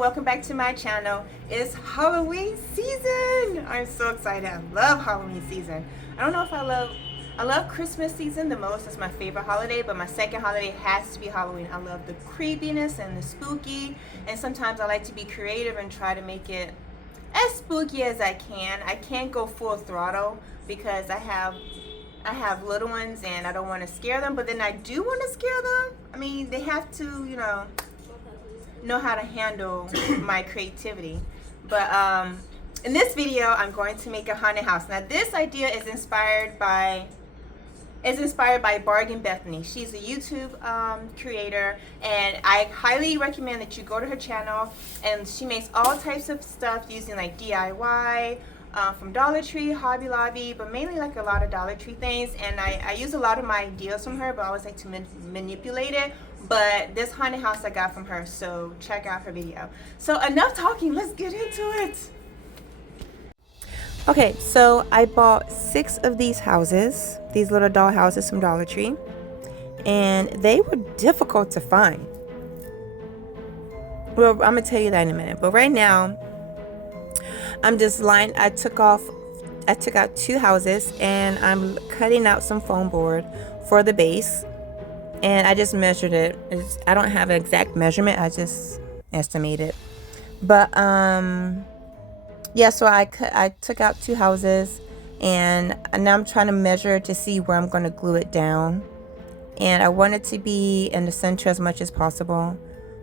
welcome back to my channel. It's Halloween season. I'm so excited. I love Halloween season. I don't know if I love Christmas season the most. It's my favorite holiday, but my second holiday has to be Halloween. I love the creepiness and the spooky, and sometimes I like to be creative and try to make it as spooky as I can. I can't go full throttle because I have little ones and I don't want to scare them, but then I do want to scare them. I mean, they have to, know how to handle my creativity. But in this video, I'm going to make a haunted house. Now, this idea is inspired by Bargain Bethany. She's a YouTube creator, and I highly recommend that you go to her channel. And she makes all types of stuff using like DIY from Dollar Tree, Hobby Lobby, but mainly like a lot of Dollar Tree things. And I use a lot of my ideas from her, but I always like to manipulate it. But this haunted house I got from her, so check out her video. So enough talking, let's get into it. Okay, so I bought 6 of these houses, these little doll houses from Dollar Tree, and they were difficult to find. Well, I'm gonna tell you that in a minute, but right now I'm just I took out 2 houses, and I'm cutting out some foam board for the base, and I just measured it. I don't have an exact measurement, I just estimate it. But yeah, so I took out 2 houses, and now I'm trying to measure to see where I'm going to glue it down. And I want it to be in the center as much as possible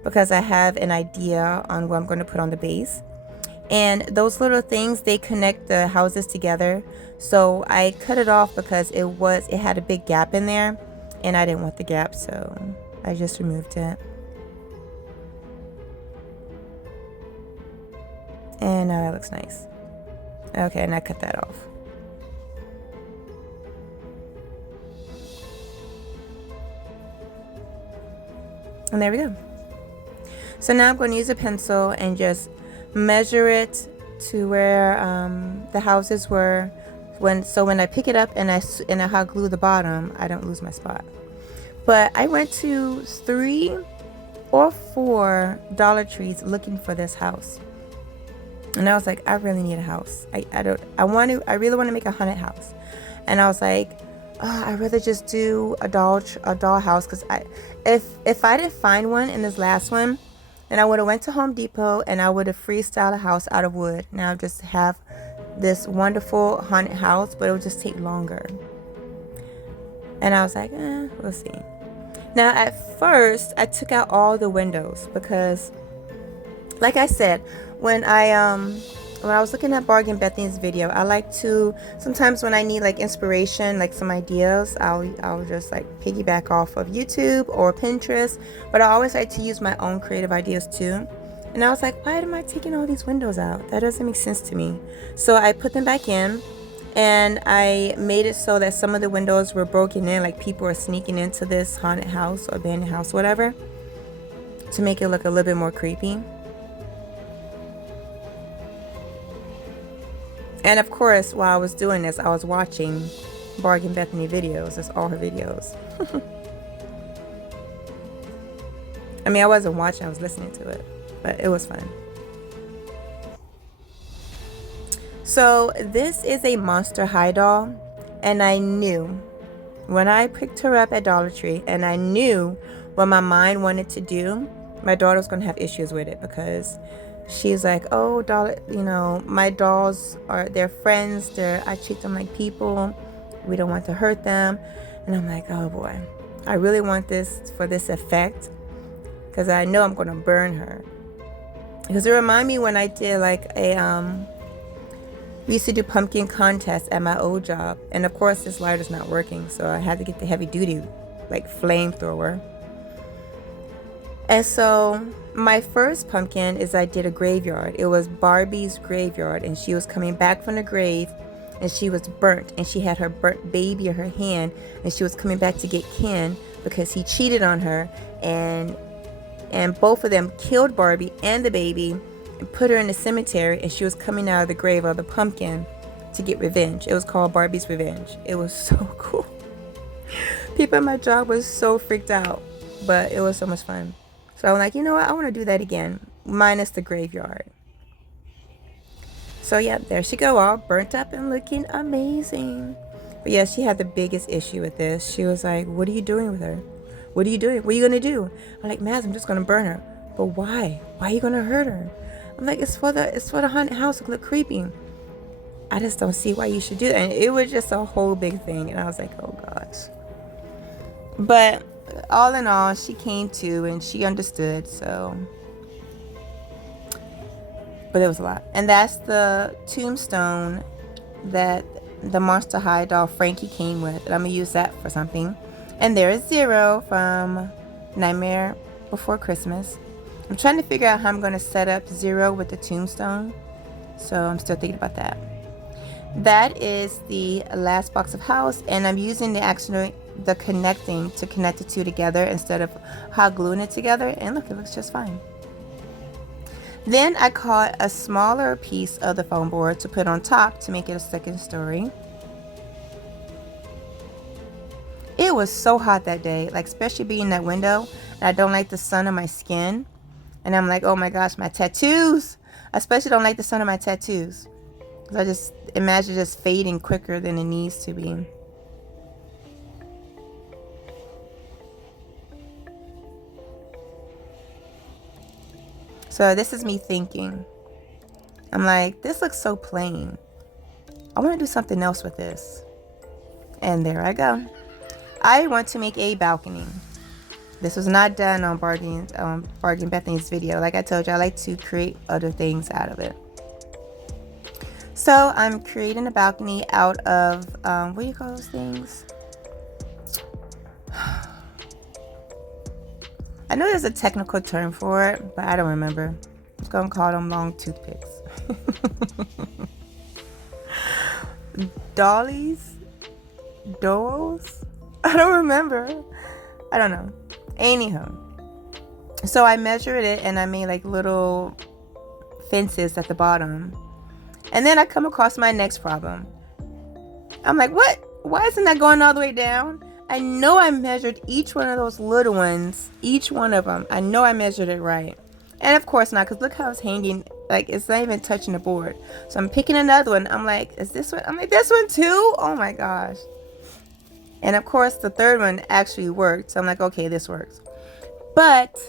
because I have an idea on what I'm going to put on the base. And those little things, they connect the houses together. So I cut it off because it had a big gap in there, and I didn't want the gap, so I just removed it. And now that looks nice. Okay, and I cut that off. And there we go. So now I'm going to use a pencil and just measure it to where the houses were. When I pick it up and I hot glue the bottom, I don't lose my spot. But I went to 3 or 4 Dollar Trees looking for this house. And I was like, I really need a house. I really want to make a haunted house. And I was like, oh, I'd rather just do a doll house, because if I didn't find one in this last one, then I would have went to Home Depot and I would have freestyled a house out of wood. Now I just have this wonderful haunted house, but it would just take longer. And I was like, we'll see. Now at first I took out all the windows because, like I said, when I was looking at Bargain Bethany's video, I like to, sometimes when I need like inspiration, like some ideas, I'll just like piggyback off of YouTube or Pinterest, but I always like to use my own creative ideas too. And I was like, why am I taking all these windows out? That doesn't make sense to me. So I put them back in, and I made it so that some of the windows were broken in, like people were sneaking into this haunted house or abandoned house, whatever, to make it look a little bit more creepy. And of course, while I was doing this, I was watching Bargain Bethany videos. That's all her videos. I mean, I wasn't watching, I was listening to it, but it was fun. So this is a Monster High doll, and I knew when I picked her up at Dollar Tree, and I knew what my mind wanted to do, my daughter was going to have issues with it, because she's like, oh, my dolls they're friends. I treat them like people. We don't want to hurt them. And I'm like, oh boy, I really want this for this effect, because I know I'm going to burn her. Because it reminded me when I did like we used to do pumpkin contests at my old job. And of course this lighter's not working, so I had to get the heavy duty like flamethrower. And so my first pumpkin is I did a graveyard. It was Barbie's graveyard, and she was coming back from the grave, and she was burnt, and she had her burnt baby in her hand, and she was coming back to get Ken because he cheated on her, and both of them killed Barbie and the baby and put her in the cemetery, and she was coming out of the grave of the pumpkin to get revenge. It was called Barbie's Revenge. It was so cool. People at my job was so freaked out, but it was so much fun. So I'm like, you know what? I want to do that again. minus the graveyard. So yeah, there she go, all burnt up and looking amazing. But yeah, she had the biggest issue with this. She was like, what are you doing with her? What are you doing? What are you gonna do? I'm like, Maz, I'm just gonna burn her. But why? Why are you gonna hurt her? I'm like, it's for the haunted house to look creepy. I just don't see why you should do that. And it was just a whole big thing. And I was like, oh gosh. But all in all, she came to and she understood. So, but it was a lot. And that's the tombstone that the Monster High doll Frankie came with. And I'm going to use that for something. And there is Zero from Nightmare Before Christmas. I'm trying to figure out how I'm going to set up Zero with the tombstone. So I'm still thinking about that. That is the last box of house. And I'm using the connecting to connect the two together instead of hot gluing it together. And look, it looks just fine. Then I caught a smaller piece of the foam board to put on top to make it a second story. It was so hot that day, like especially being in that window, and I don't like the sun on my skin. And I'm like, oh my gosh, my tattoos. I especially don't like the sun on my tattoos. Because I just imagine just fading quicker than it needs to be. So this is me thinking. I'm like, this looks so plain. I want to do something else with this. And there I go. I want to make a balcony. This was not done on Bargain Bethany's video. Like I told you, I like to create other things out of it. So I'm creating a balcony out of, what do you call those things? I know there's a technical term for it, but I don't remember. I'm just going to call them long toothpicks. Dollies? Dolls? I don't remember. I don't know. Anyhow. So I measured it and I made like little fences at the bottom. And then I come across my next problem. I'm like, what? Why isn't that going all the way down? I know I measured each one of those little ones, each one of them. I know I measured it right. And of course not, because look how it's hanging, like it's not even touching the board. So I'm picking another one. I'm like, is this one? I'm like, this one too? Oh my gosh. And of course the third one actually worked. So I'm like, okay, this works. But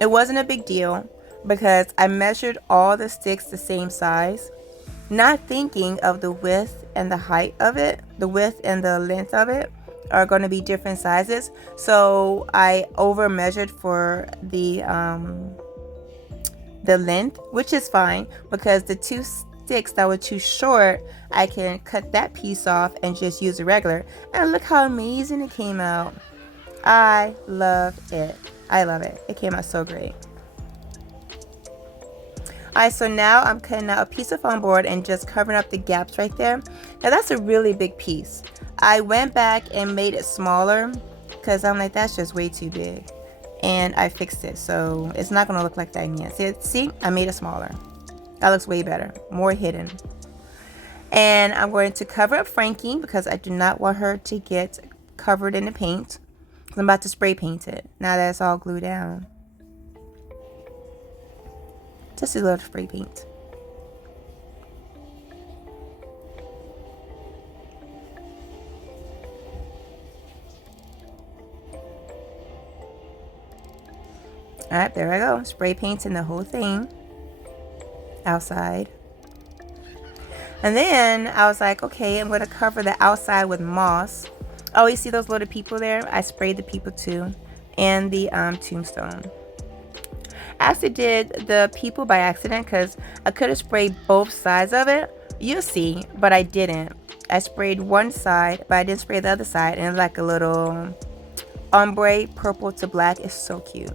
it wasn't a big deal because I measured all the sticks the same size, not thinking of the width and the height of it. The width and the length of it are going to be different sizes. So I over measured for the length, which is fine because the two sticks that were too short, I can cut that piece off and just use a regular. And look how amazing it came out. I love it. I love it. It came out so great. Alright, so now I'm cutting out a piece of foam board and just covering up the gaps right there. Now that's a really big piece. I went back and made it smaller because I'm like, that's just way too big. And I fixed it, so it's not going to look like that again. See, I made it smaller. That looks way better, more hidden. And I'm going to cover up Frankie because I do not want her to get covered in the paint. I'm about to spray paint it now that it's all glued down. Just a little spray paint. Alright, there I go. Spray painting the whole thing outside. And then I was like, okay, I'm going to cover the outside with moss. Oh, you see those little people there? I sprayed the people too. And the tombstone. I actually did the people by accident because I could have sprayed both sides of it. You'll see, but I didn't. I sprayed one side, but I didn't spray the other side. And it's like a little ombre, purple to black. It's so cute.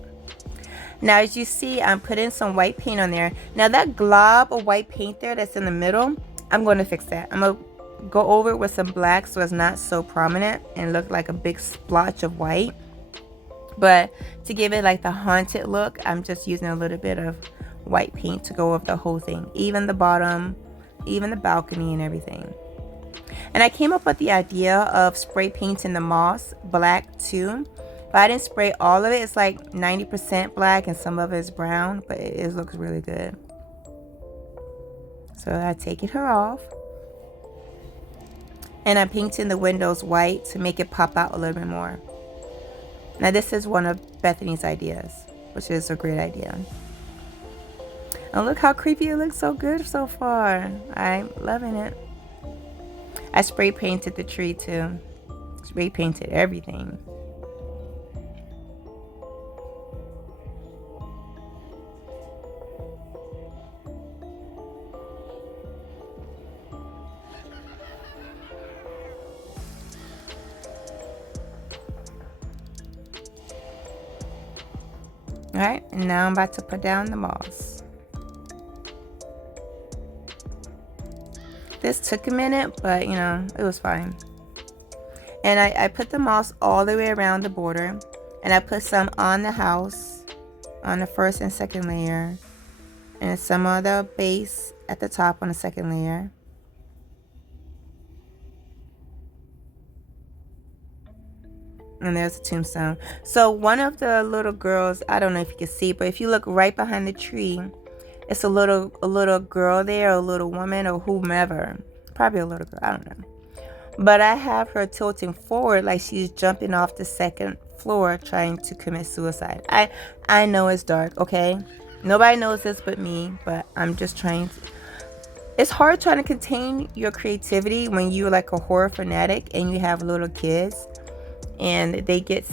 Now, as you see, I'm putting some white paint on there. Now, that glob of white paint there that's in the middle, I'm going to fix that. I'm going to go over it with some black so it's not so prominent and look like a big splotch of white. But to give it like the haunted look, I'm just using a little bit of white paint to go over the whole thing. Even the bottom, even the balcony and everything. And I came up with the idea of spray painting the moss black too. But I didn't spray all of it. It's like 90% black and some of it is brown, but it looks really good. So I taken her off. And I'm painting the windows white to make it pop out a little bit more. Now this is one of Bethany's ideas, which is a great idea. And look how creepy it looks. So good so far. I'm loving it. I spray painted the tree too. Spray painted everything. Alright, and now I'm about to put down the moss. This took a minute, but you know, it was fine. And I put the moss all the way around the border. And I put some on the house, on the first and second layer. And some of the base at the top on the second layer. And there's a tombstone. So one of the little girls, I don't know if you can see, but if you look right behind the tree, it's a little girl there, a little woman or whomever. Probably a little girl, I don't know. But I have her tilting forward like she's jumping off the second floor trying to commit suicide. I know it's dark, okay? Nobody knows this but me, but I'm just trying to. It's hard trying to contain your creativity when you're like a horror fanatic and you have little kids. And they get,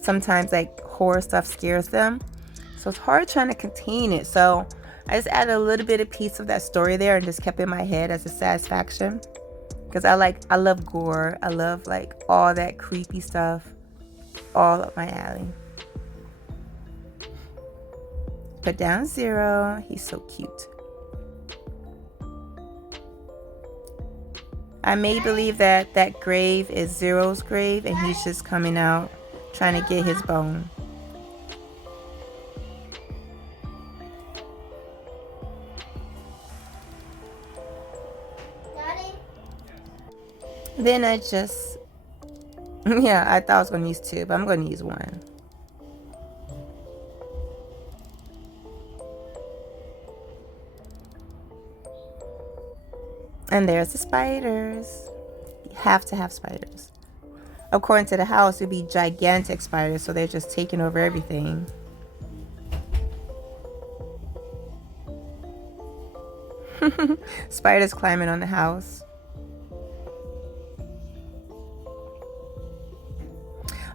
sometimes like horror stuff scares them, so it's hard trying to contain it. So I just added a little bit of piece of that story there and just kept it in my head as a satisfaction, because I love gore. I love like all that creepy stuff, all up my alley. Put down Zero. He's so cute. I may believe that that grave is Zero's grave and he's just coming out trying to get his bone. Daddy? Then I just, yeah, I thought I was going to use two, but I'm going to use one. And there's the spiders. You have to have spiders. According to the house, it'd be gigantic spiders, so they're just taking over everything. Spiders climbing on the house.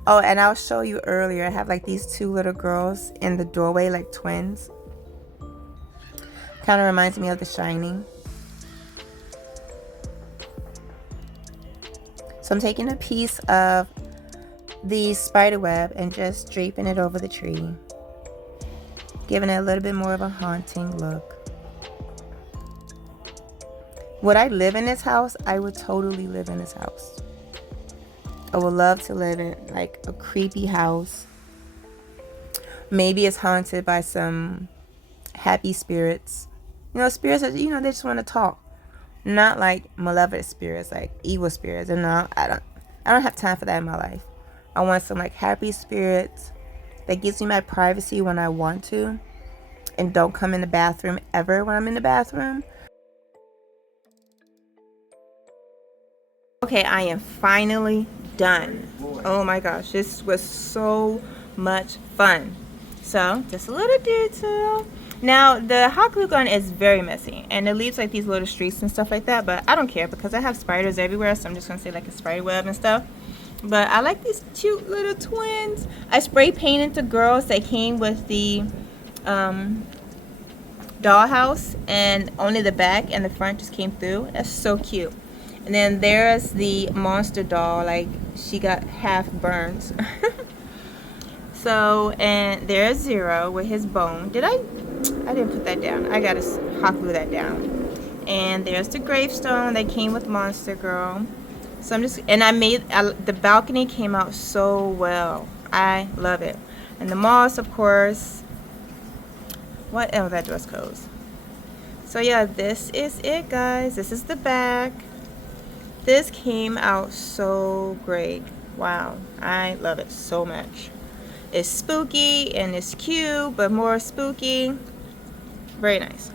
Oh, and I'll show you earlier, I have like these two little girls in the doorway, like twins. Kind of reminds me of The Shining. So I'm taking a piece of the spider web and just draping it over the tree, giving it a little bit more of a haunting look. Would I live in this house? I would totally live in this house. I would love to live in like a creepy house. Maybe it's haunted by some happy spirits. You know, spirits that, you know, they just want to talk. Not like malevolent spirits, like evil spirits. And no, I don't have time for that in my life. I want some like happy spirits that gives me my privacy when I want to, and don't come in the bathroom ever when I'm in the bathroom. Okay, I am finally done. Oh my gosh, this was so much fun. So just a little detail. Now, the hot glue gun is very messy, and it leaves like these little streaks and stuff like that, but I don't care because I have spiders everywhere, so I'm just going to say like a spider web and stuff. But I like these cute little twins. I spray painted the girls that came with the dollhouse, and only the back and the front just came through. That's so cute. And then there's the monster doll, like she got half burns. So, and there's Zero with his bone. I didn't put that down. I gotta hot glue that down. And there's the gravestone that came with Monster Girl. So I'm just, and the balcony came out so well. I love it. And the moss, of course. That dress goes. So yeah, this is it, guys. This is the back. This came out so great. Wow, I love it so much. It's spooky and it's cute, but more spooky. Very nice.